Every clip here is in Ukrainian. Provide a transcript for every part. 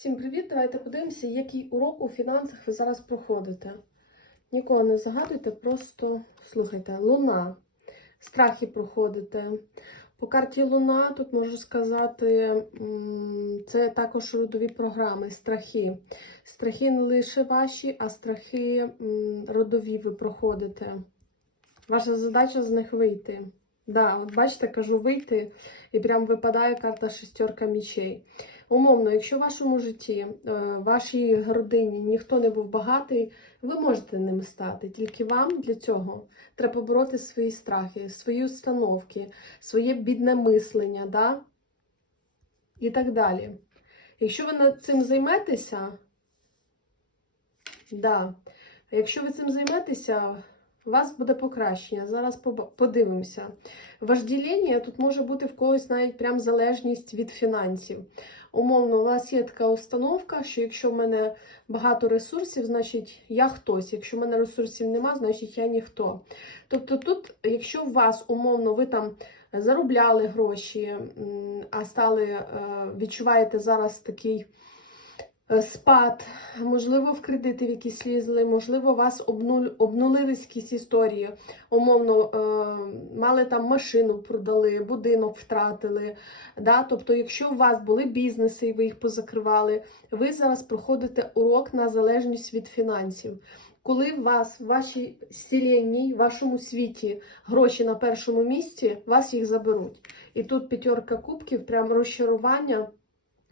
Всім привіт! Давайте подивимося, який урок у фінансах ви зараз проходите. Нікого не загадуйте, просто слухайте. Луна. Страхи проходите. По карті Луна, тут можу сказати, це також родові програми, страхи. Страхи не лише ваші, а страхи родові ви проходите. Ваша задача з них вийти. Да, от бачите, кажу вийти, і прям випадає карта шестерка мічей. Умовно, якщо в вашому житті, е, в вашій родині ніхто не був багатий, ви можете ним стати. Тільки вам для цього треба побороти свої страхи, свої установки, своє бідне мислення, да? і так далі. Якщо ви над цим займетеся, да, якщо ви цим займетеся, у вас буде покращення. Зараз подивимося. Вожділення тут може бути в когось навіть прям залежність від фінансів. Умовно, у вас є така установка, що якщо в мене багато ресурсів, значить я хтось. Якщо в мене ресурсів нема, значить я ніхто. Тобто тут, якщо у вас умовно ви там заробляли гроші, а стали, е, відчуваєте зараз такий спад, можливо, в кредити в якісь лізли, можливо, вас обнуль, обнулились якісь історії. Умовно, е, мали там машину продали, будинок втратили. Да? Тобто, якщо у вас були бізнеси і ви їх позакривали, ви зараз проходите урок на залежність від фінансів. Коли у вас в вашій вселенній, в вашому світі гроші на першому місці, вас їх заберуть. І тут п'ятерка кубків, прям розчарування.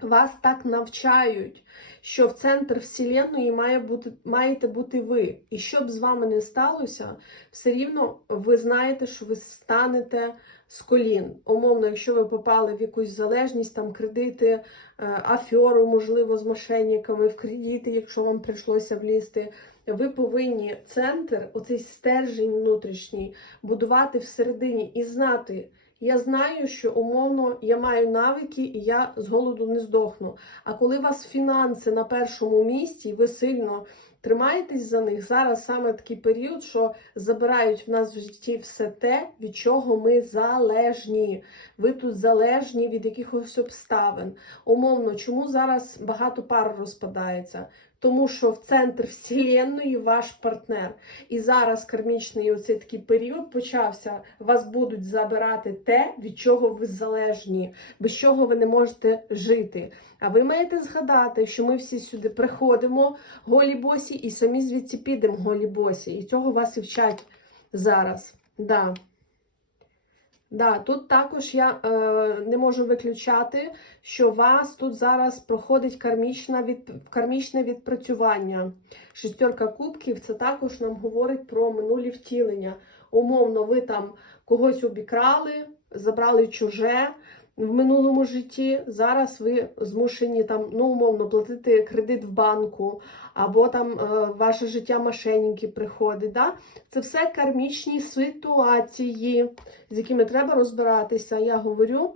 Вас так навчають, що в центр вселенної має бути, маєте бути ви. І що б з вами не сталося, все рівно ви знаєте, що ви станете з колін. Умовно, якщо ви попали в якусь залежність, там кредити, е, аферу, можливо, з мошенниками, в кредити, якщо вам прийшлося влізти, ви повинні центр, оцей стержень внутрішній, будувати всередині і знати. Я знаю, що умовно я маю навики і я з голоду не здохну. А коли у вас фінанси на першому місці, ви сильно тримаєтесь за них, зараз саме такий період, що забирають в нас в житті все те, від чого ми залежні. Ви тут залежні від якихось обставин. Умовно, чому зараз багато пар розпадається? Тому що в центр вселенної ваш партнер. І зараз кармічний оцей такий період почався. Вас будуть забирати те, від чого ви залежні, без чого ви не можете жити. А ви маєте згадати, що ми всі сюди приходимо голі босі і самі звідси підемо голі босі. І цього вас і вчать зараз. Да. Да, тут також я е, не можу виключати, що вас тут зараз проходить кармічна від, кармічне відпрацювання. Шістерка кубків це також нам говорить про минулі втілення. Умовно, ви там когось обікрали, забрали чуже в минулому житті. Зараз ви змушені там, ну, умовно, платити кредит в банку, або там е, ваше життя мошенники приходить. Да? Це все кармічні ситуації з якими треба розбиратися. Я говорю,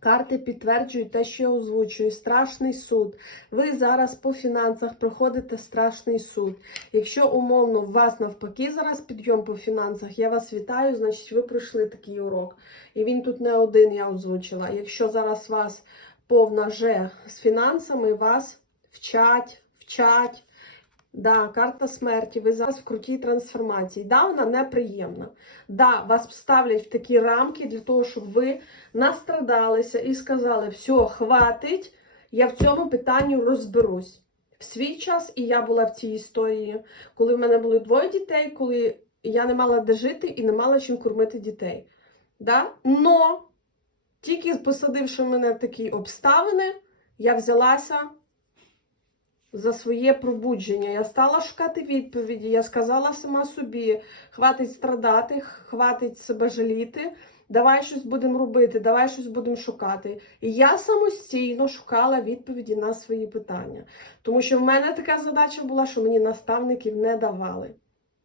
карти підтверджують те, що я озвучую. Страшний суд. Ви зараз по фінансах проходите страшний суд. Якщо умовно у вас навпаки зараз підйом по фінансах, я вас вітаю, значить ви пройшли такий урок. І він тут не один я озвучила. Якщо зараз вас повна же з фінансами, вас вчать, вчать. Да, карта смерті, ви зараз в крутій трансформації. Да, вона неприємна. Да, вас ставлять в такі рамки для того, щоб ви настрадалися і сказали, все, хватить, я в цьому питанні розберусь. В свій час і я була в цій історії, коли в мене були двоє дітей, коли я не мала де жити і не мала чим кормити дітей. Да? Но тільки посадивши мене в такі обставини, я взялася за своє пробудження. Я стала шукати відповіді. Я сказала сама собі: хватить страдати, хватить себе жаліти. Давай щось будемо робити, давай щось будемо шукати. І я самостійно шукала відповіді на свої питання. Тому що в мене така задача була, що мені наставників не давали.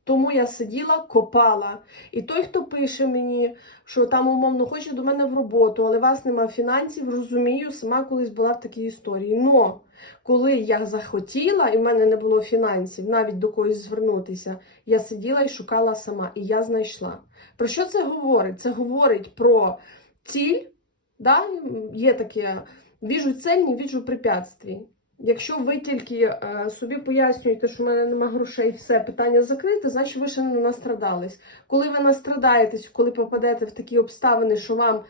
Тому я сиділа, копала. І той, хто пише мені, що там умовно хоче до мене в роботу, але вас нема фінансів, розумію, сама колись була в такій історії. Но коли я захотіла, і в мене не було фінансів, навіть до когось звернутися, я сиділа і шукала сама, і я знайшла. Про що це говорить? Це говорить про ціль, да? є таке, віжу цель, не віжу препятствий. Якщо ви тільки е, собі пояснюєте, що в мене немає грошей, все питання закрите, значить ви ще не настрадались. Коли ви настрадаєтесь, коли попадете в такі обставини, що вам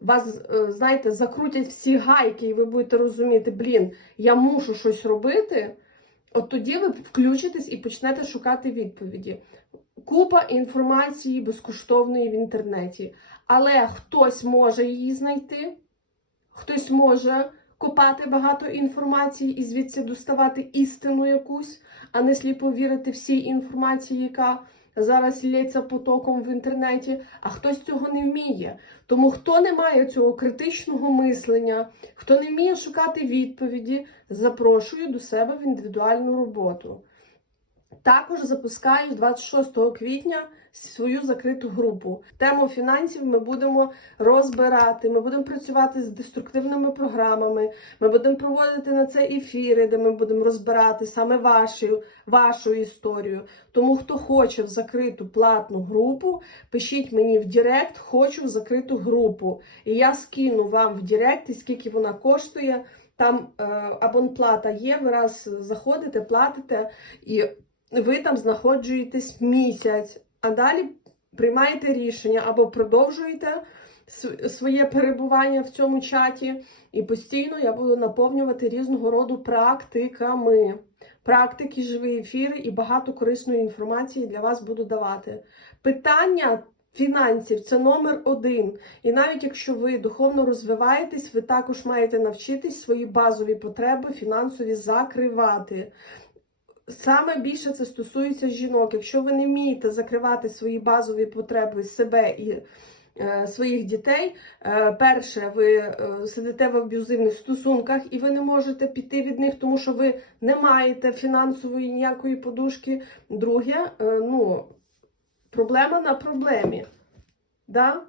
вас, е, знаєте, закрутять всі гайки, і ви будете розуміти, блін, я мушу щось робити, от тоді ви включитесь і почнете шукати відповіді. Купа інформації безкоштовної в інтернеті, але хтось може її знайти, хтось може копати багато інформації і звідси доставати істину якусь, а не сліпо вірити всій інформації, яка зараз лється потоком в інтернеті, а хтось цього не вміє. Тому хто не має цього критичного мислення, хто не вміє шукати відповіді, запрошую до себе в індивідуальну роботу. Також запускаю 26 квітня свою закриту групу. Тему фінансів ми будемо розбирати. Ми будемо працювати з деструктивними програмами. Ми будемо проводити на це ефіри, де ми будемо розбирати саме вашу, вашу історію. Тому хто хоче в закриту платну групу, пишіть мені в Директ, хочу в закриту групу. І я скину вам в Директ, і скільки вона коштує. Там е, абонплата є, ви раз заходите, платите, і ви там знаходжуєтесь місяць, а далі приймаєте рішення або продовжуєте своє перебування в цьому чаті, і постійно я буду наповнювати різного роду практиками. Практики, живі ефіри і багато корисної інформації для вас буду давати. Питання фінансів це номер один. І навіть якщо ви духовно розвиваєтесь, ви також маєте навчитись свої базові потреби фінансові закривати. Саме більше це стосується жінок. Якщо ви не вмієте закривати свої базові потреби себе і е, своїх дітей, е, перше, ви е, сидите в аб'юзивних стосунках і ви не можете піти від них, тому що ви не маєте фінансової ніякої подушки. Друге, е, ну, проблема на проблемі. Да?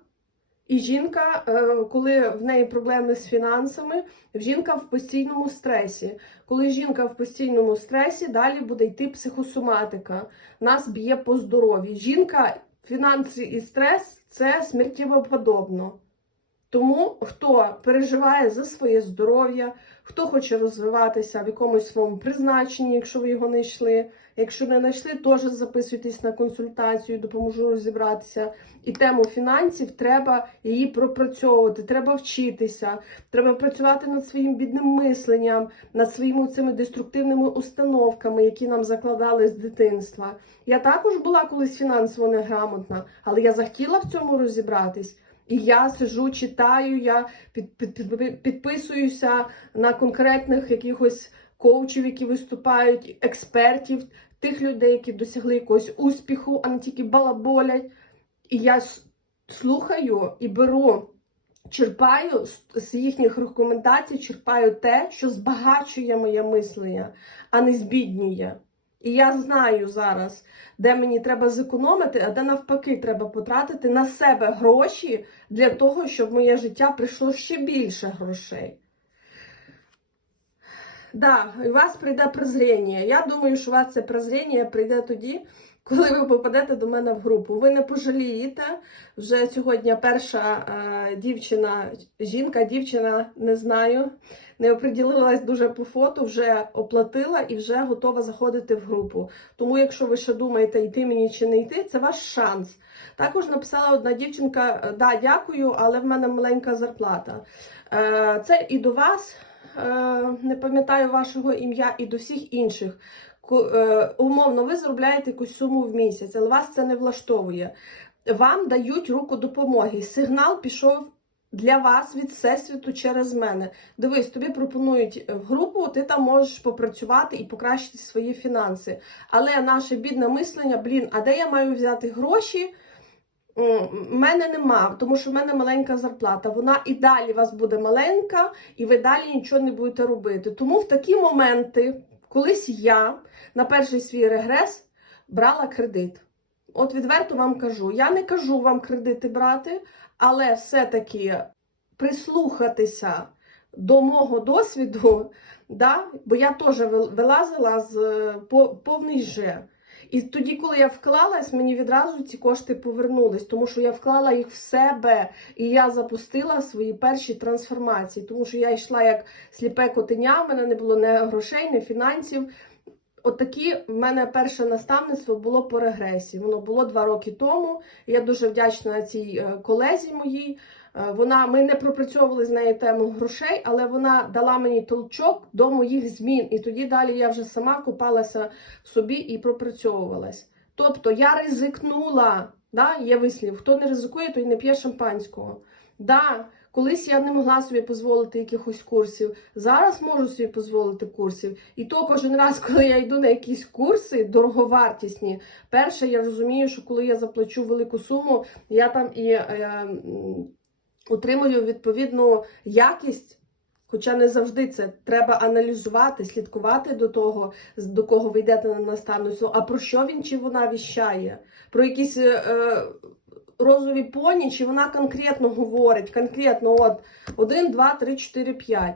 І жінка, е, коли в неї проблеми з фінансами, жінка в постійному стресі. Коли жінка в постійному стресі, далі буде йти психосоматика. Нас б'є по здоров'ю. Жінка, фінанси і стрес це смертєво подобно. Тому хто переживає за своє здоров'я, хто хоче розвиватися в якомусь своєму призначенні, якщо ви його не йшли. Якщо не знайшли, теж записуйтесь на консультацію, допоможу розібратися. І тему фінансів треба її пропрацьовувати, треба вчитися, треба працювати над своїм бідним мисленням, над своїми цими деструктивними установками, які нам закладали з дитинства. Я також була колись фінансово неграмотна, але я захотіла в цьому розібратись. І я сижу, читаю, я під, під, під, підписуюся на конкретних якихось коучів, які виступають, експертів, тих людей, які досягли якогось успіху, а не тільки балаболять. І я слухаю і беру, черпаю з- їхніх рекомендацій, черпаю те, що збагачує моє мислення, а не збіднює. І я знаю зараз, де мені треба зекономити, а де навпаки треба потратити на себе гроші для того, щоб моє життя прийшло ще більше грошей. Да, у вас прийде прозріння. Я думаю, що у вас це прозріння прийде тоді, коли ви попадете до мене в групу. Ви не пожалієте. Вже сьогодні перша е, дівчина, жінка, дівчина, не знаю, не оприділилась дуже по фото, вже оплатила і вже готова заходити в групу. Тому, якщо ви ще думаєте, йти мені чи не йти, це ваш шанс. Також написала одна дівчинка: да, дякую, але в мене маленька зарплата. Е, Це і до вас. Е, не пам'ятаю вашого ім'я і до всіх інших. Е, Умовно, ви заробляєте якусь суму в місяць, але вас це не влаштовує. Вам дають руку допомоги. Сигнал пішов для вас від всесвіту через мене. Дивись, тобі пропонують в групу, ти там можеш попрацювати і покращити свої фінанси. Але наше бідне мислення, блін, а де я маю взяти гроші? В мене нема, тому що в мене маленька зарплата. Вона і далі у вас буде маленька, і ви далі нічого не будете робити. Тому в такі моменти, колись я на перший свій регрес брала кредит. От відверто вам кажу, я не кажу вам кредити брати, але все-таки прислухатися до мого досвіду, да? бо я теж вилазила з е, повний же. І тоді, коли я вклалась, мені відразу ці кошти повернулись, тому що я вклала їх в себе і я запустила свої перші трансформації, тому що я йшла як сліпе котеня, в мене не було ні грошей, ні фінансів. От в мене перше наставництво було по регресії. Воно було два роки тому. Я дуже вдячна цій е, колезі моїй. Е, Вона ми не пропрацьовували з нею тему грошей, але вона дала мені толчок до моїх змін. І тоді далі я вже сама купалася в собі і пропрацьовувалась. Тобто я ризикнула. Да? Є вислів, хто не ризикує, той не п'є шампанського. Да, колись я не могла собі дозволити якихось курсів. Зараз можу собі дозволити курсів. І то кожен раз, коли я йду на якісь курси дороговартісні, перше я розумію, що коли я заплачу велику суму, я там і е, отримую відповідну якість. Хоча не завжди це треба аналізувати, слідкувати до того, до кого ви йдете на наставництво, а про що він чи вона віщає, про якісь е, е, розові поні, чи вона конкретно говорить, конкретно от 1, 2, 3, 4, 5.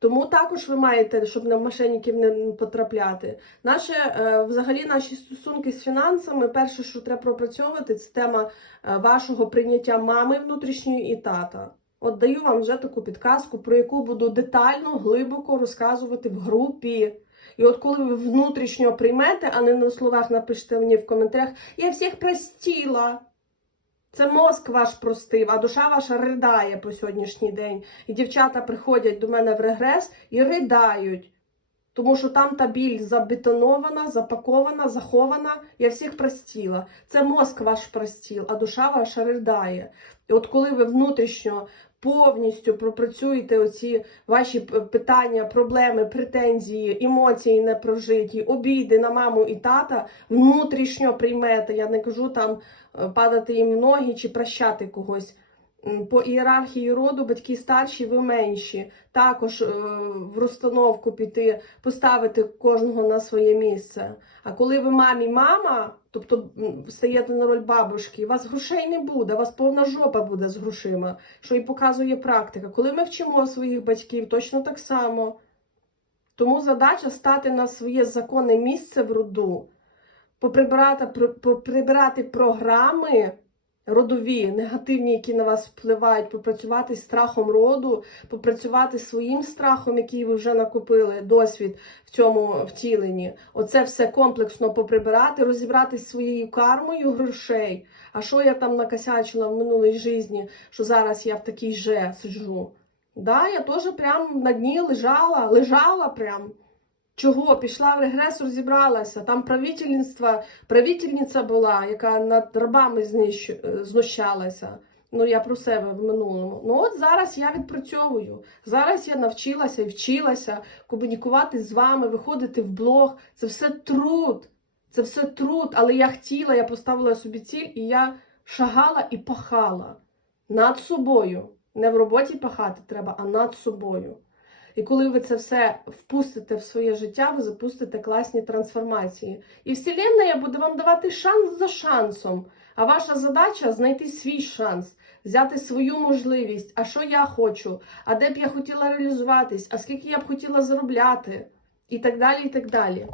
Тому також ви маєте, щоб на мошенників не потрапляти. Наше, е, взагалі, наші стосунки з фінансами, перше, що треба пропрацьовувати, це тема е, вашого прийняття мами внутрішньої і тата. От даю вам вже таку підказку, про яку буду детально, глибоко розказувати в групі. І от коли ви внутрішньо приймете, а не на словах напишете мені в коментарях, я всіх простіла. Це мозк ваш простив, а душа ваша ридає по сьогоднішній день. І дівчата приходять до мене в регрес і ридають. Тому що там та біль забетонована, запакована, захована. Я всіх простіла. Це мозк ваш простіл, а душа ваша ридає. І от коли ви внутрішньо повністю пропрацюєте оці ваші питання, проблеми, претензії, емоції непрожиті, обіди на маму і тата, внутрішньо приймете. Я не кажу там е, падати їм в ноги чи прощати когось. По ієрархії роду батьки старші, ви менші. Також е, в розстановку піти, поставити кожного на своє місце. А коли ви мамі мама, тобто стаєте на роль бабушки, у вас грошей не буде, у вас повна жопа буде з грошима, що і показує практика. Коли ми вчимо своїх батьків, точно так само. Тому задача стати на своє законне місце в роду, поприбирати, поприбирати програми родові, негативні, які на вас впливають, попрацювати з страхом роду, попрацювати своїм страхом, який ви вже накопили, досвід в цьому втіленні. Оце все комплексно поприбирати, розібратися зі своєю кармою грошей. А що я там накосячила в минулій житті, що зараз я в такій же сиджу? Да, я теж прям на дні лежала, лежала прям. Чого? Пішла в регрес, розібралася. Там правительництва, правительниця була, яка над рабами знищу, е, знущалася. Ну, я про себе в минулому. Ну от зараз я відпрацьовую. Зараз я навчилася і вчилася комунікувати з вами, виходити в блог. Це все труд. Це все труд. Але я хотіла, я поставила собі ціль, і я шагала і пахала над собою. Не в роботі пахати треба, а над собою. І коли ви це все впустите в своє життя, ви запустите класні трансформації. І Вселенна буде вам давати шанс за шансом. А ваша задача знайти свій шанс, взяти свою можливість. А що я хочу? А де б я хотіла реалізуватись? А скільки я б хотіла заробляти? І так далі, і так далі.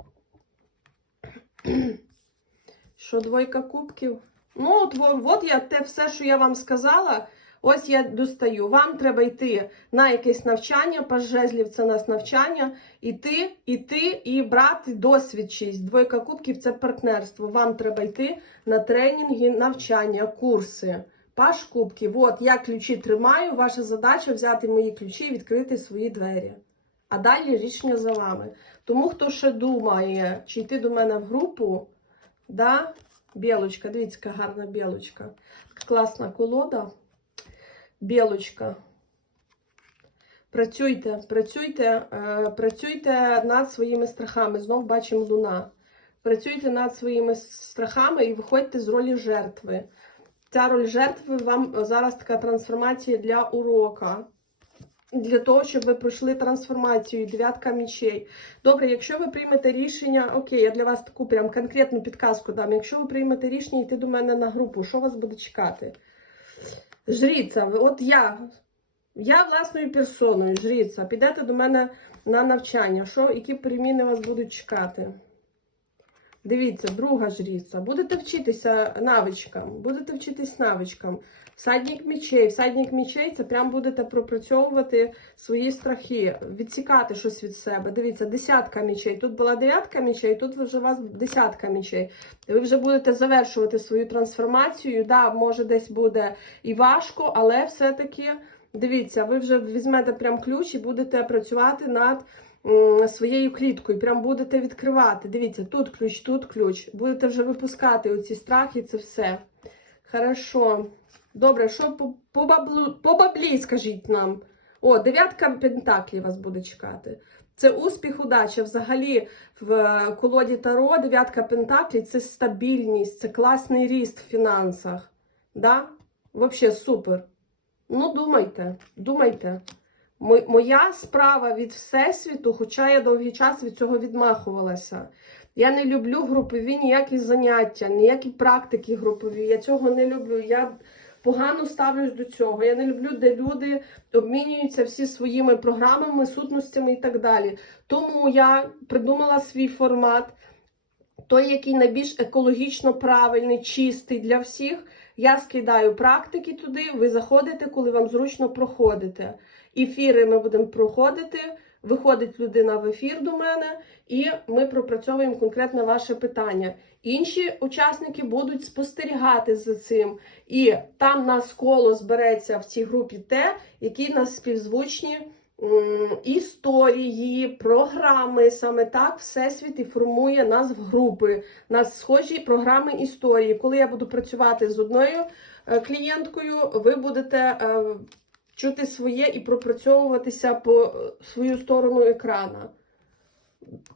Що двойка кубків? Ну, от, от я те все, що я вам сказала. Ось я достаю. Вам треба йти на якесь навчання, паж жезлів це нас навчання. Іти, іти і брати досвід чийсь. Двойка кубків це партнерство. Вам треба йти на тренінги, навчання, курси. Паш кубків. От я ключі тримаю. Ваша задача взяти мої ключі і відкрити свої двері. А далі рішення за вами. Тому хто ще думає, чи йти до мене в групу, да, білочка, дивіться, яка гарна білочка. Класна колода. Білочка. Працюйте, працюйте, е, працюйте над своїми страхами. Знов бачимо луна. Працюйте над своїми страхами і виходьте з ролі жертви. Ця роль жертви вам зараз така трансформація для урока. Для того, щоб ви пройшли трансформацію, дев'ятка мічей. Добре, якщо ви приймете рішення, окей, я для вас таку прям конкретну підказку дам. Якщо ви приймете рішення йти до мене на групу, що вас буде чекати? Жріця, от я, я власною персоною, жріця, підете до мене на навчання. Що, які переміни вас будуть чекати? Дивіться, друга жріця. Будете вчитися навичкам, будете вчитись навичкам. Всадник мечей, всадник мечей це прям будете пропрацьовувати свої страхи, відсікати щось від себе. Дивіться, десятка мечей. Тут була дев'ятка мечей, тут вже у вас десятка мечей. Ви вже будете завершувати свою трансформацію. Да, може, десь буде і важко, але все-таки дивіться, ви вже візьмете прям ключ і будете працювати над своєю кліткою. Прям будете відкривати. Дивіться, тут ключ, тут ключ. Будете вже випускати оці страхи, це все. Хорошо. Добре, що по, по, баблу, по баблі скажіть нам? О, дев'ятка пентаклів вас буде чекати. Це успіх, удача. Взагалі, в е, колоді Таро дев'ятка пентаклів це стабільність, це класний ріст в фінансах. Да? Взагалі супер. Ну, думайте, думайте. Моя справа від Всесвіту, хоча я довгий час від цього відмахувалася. Я не люблю групові ніякі заняття, ніякі практики групові. Я цього не люблю. Я погано ставлюсь до цього. Я не люблю, де люди обмінюються всі своїми програмами, сутностями і так далі. Тому я придумала свій формат, той, який найбільш екологічно правильний, чистий для всіх. Я скидаю практики туди, ви заходите, коли вам зручно проходите. Ефіри ми будемо проходити. Виходить людина в ефір до мене, і ми пропрацьовуємо конкретно ваше питання. Інші учасники будуть спостерігати за цим, і там нас коло збереться в цій групі те, які нас співзвучні історії, програми. Саме так Всесвіт і формує нас в групи. Нас схожі програми історії. Коли я буду працювати з одною е, клієнткою, ви будете. е, Чути своє і пропрацьовуватися по е, свою сторону екрана.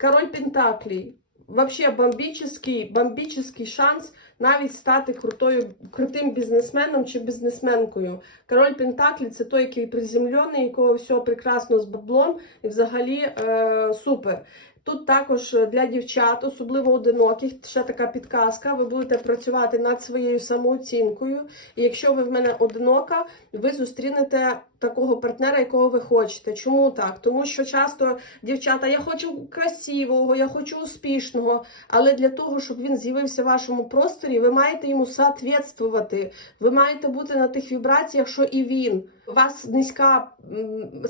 Король Пентаклей. Вообще бомбічний, бомбічний шанс навіть стати крутою, крутим бізнесменом чи бізнесменкою. Король Пентаклі це той, який приземлений, якого все прекрасно з баблом і взагалі е, супер. Тут також для дівчат, особливо одиноких, ще така підказка. Ви будете працювати над своєю самооцінкою. І якщо ви в мене одинока, ви зустрінете такого партнера, якого ви хочете. Чому так? Тому що часто дівчата, я хочу красивого, я хочу успішного. Але для того, щоб він з'явився в вашому просторі, ви маєте йому соответствувати. Ви маєте бути на тих вібраціях, що і він. У вас низька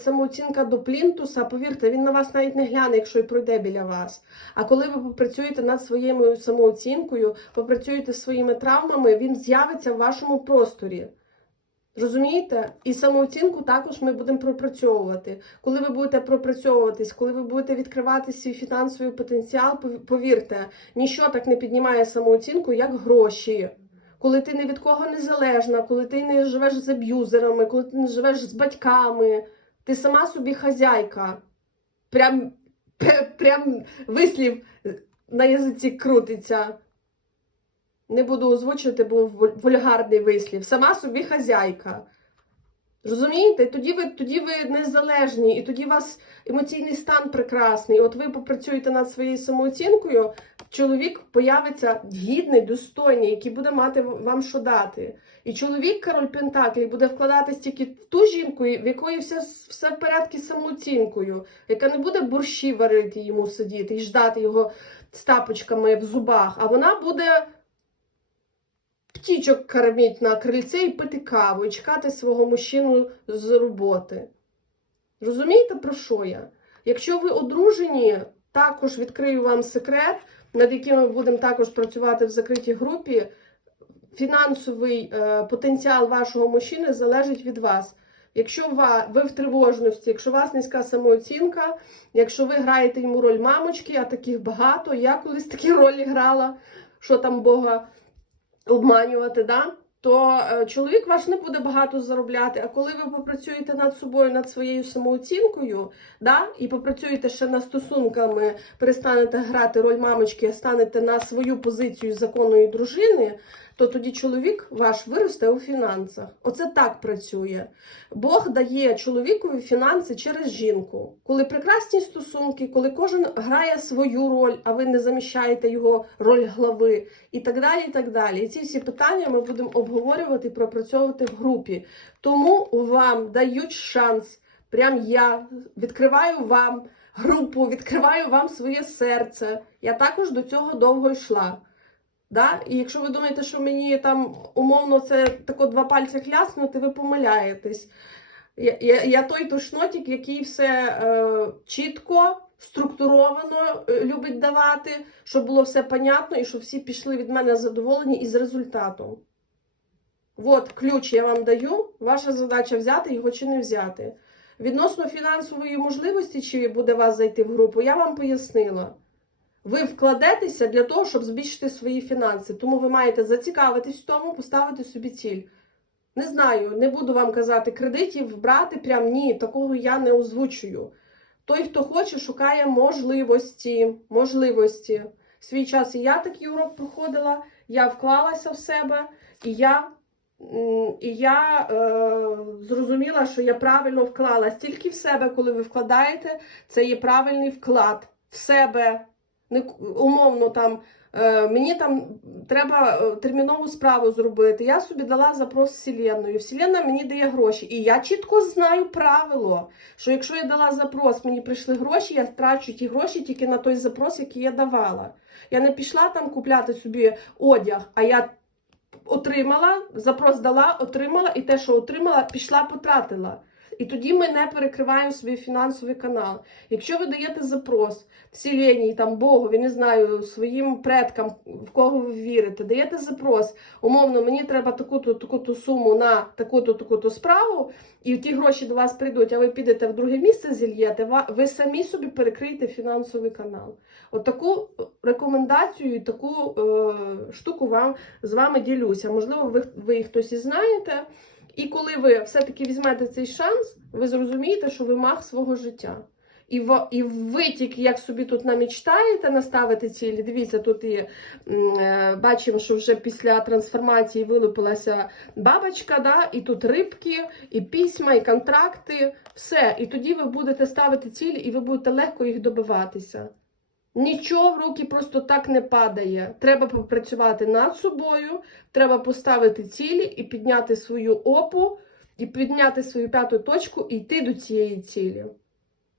самооцінка до плінтуса, повірте, він на вас навіть не гляне, якщо й пройде біля вас. А коли ви попрацюєте над своєю самооцінкою, попрацюєте своїми травмами, він з'явиться в вашому просторі. Розумієте? І самооцінку також ми будемо пропрацьовувати. Коли ви будете пропрацьовуватись, коли ви будете відкривати свій фінансовий потенціал, повірте, ніщо так не піднімає самооцінку, як гроші. Коли ти ні від кого не залежна, коли ти не живеш з аб'юзерами, коли ти не живеш з батьками, ти сама собі хазяйка. Прям, прям вислів на язиці крутиться. Не буду озвучувати, бо вуль- вульгарний вислів. Сама собі хазяйка. Розумієте? Тоді ви, тоді ви незалежні, і тоді у вас емоційний стан прекрасний. От ви попрацюєте над своєю самооцінкою, чоловік появиться гідний, достойний, який буде мати вам що дати. І чоловік, король Пентаклі, буде вкладатись тільки в ту жінку, в якої все, все в порядку з самооцінкою, яка не буде борщі варити йому сидіти і ждати його з тапочками в зубах, а вона буде птічок кормити на крильці і пити каву, і чекати свого мужчину з роботи. Розумієте, про що я? Якщо ви одружені, також відкрию вам секрет, над яким ми будемо також працювати в закритій групі. Фінансовий е, потенціал вашого мужчини залежить від вас. Якщо ви в тривожності, якщо у вас низька самооцінка, якщо ви граєте йому роль мамочки, а таких багато, я колись такі ролі грала, що там Бога обманювати, да? то е, чоловік ваш не буде багато заробляти. А коли ви попрацюєте над собою, над своєю самооцінкою, да? і попрацюєте ще над стосунками, перестанете грати роль мамочки, а станете на свою позицію законної дружини, то тоді чоловік ваш виросте у фінансах. Оце так працює. Бог дає чоловікові фінанси через жінку. Коли прекрасні стосунки, коли кожен грає свою роль, а ви не заміщаєте його роль глави, і так далі. І так далі. І ці всі питання ми будемо обговорювати і пропрацьовувати в групі. Тому вам дають шанс. Прям я відкриваю вам групу, відкриваю вам своє серце. Я також до цього довго йшла. Да? І якщо ви думаєте, що мені там умовно це тако два пальці хляснути, ви помиляєтесь. Я, я, я той тушнотик, який все е, чітко, структуровано е, любить давати, щоб було все понятно і щоб всі пішли від мене задоволені із результатом. От ключ я вам даю. Ваша задача взяти його чи не взяти. Відносно фінансової можливості, чи буде вас зайти в групу, я вам пояснила. Ви вкладетеся для того, щоб збільшити свої фінанси. Тому ви маєте зацікавитись в тому, поставити собі ціль. Не знаю, не буду вам казати кредитів брати, прям ні, такого я не озвучую. Той, хто хоче, шукає можливості. можливості. Свій час і я такий урок проходила, я вклалася в себе, і я, і я е, зрозуміла, що я правильно вклалась. Тільки в себе, коли ви вкладаєте, це є правильний вклад в себе. Умовно там е, мені там треба е, термінову справу зробити. Я собі дала запрос Вселенною. Вселенна мені дає гроші. І я чітко знаю правило, що якщо я дала запрос, мені прийшли гроші, я трачу ті гроші тільки на той запрос, який я давала. Я не пішла там купляти собі одяг, а я отримала, запрос дала, отримала, і те, що отримала, пішла, потратила. І тоді ми не перекриваємо свій фінансовий канал. Якщо ви даєте запрос Вселеній, там Богові, не знаю, своїм предкам, в кого ви вірите, даєте запрос, умовно, мені треба таку-то таку-то суму на таку-то таку-то справу, і ті гроші до вас прийдуть, а ви підете в друге місце зільєте, ви самі собі перекриєте фінансовий канал. От таку рекомендацію і таку е, штуку вам з вами ділюся. Можливо, ви, ви хтось і знаєте. І коли ви все-таки візьмете цей шанс, ви зрозумієте, що ви маг свого життя. І, в, і ви тільки як собі тут намічтаєте наставити цілі. Дивіться, тут і е, бачимо, що вже після трансформації вилупилася бабочка, да? і тут рибки, і письма, і контракти, все. І тоді ви будете ставити цілі, і ви будете легко їх добиватися. Нічого в руки просто так не падає. Треба попрацювати над собою, треба поставити цілі і підняти свою опу, і підняти свою п'яту точку і йти до цієї цілі.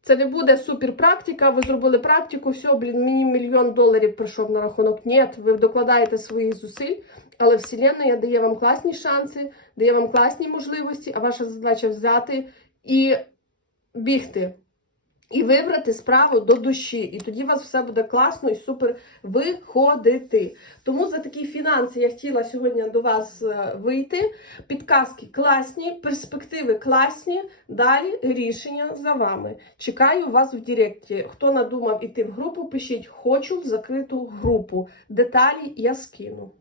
Це не буде суперпрактика, ви зробили практику, все, блін, мені мільйон доларів прийшов на рахунок. Ні, ви докладаєте своїх зусиль, але Вселенна дає вам класні шанси, дає вам класні можливості, а ваша задача взяти і бігти. І вибрати справу до душі, і тоді у вас все буде класно і супер виходити. Тому за такі фінанси я хотіла сьогодні до вас е, вийти. Підказки класні, перспективи класні. Далі рішення за вами. Чекаю вас в Директі. Хто надумав іти в групу, пишіть хочу в закриту групу. Деталі я скину.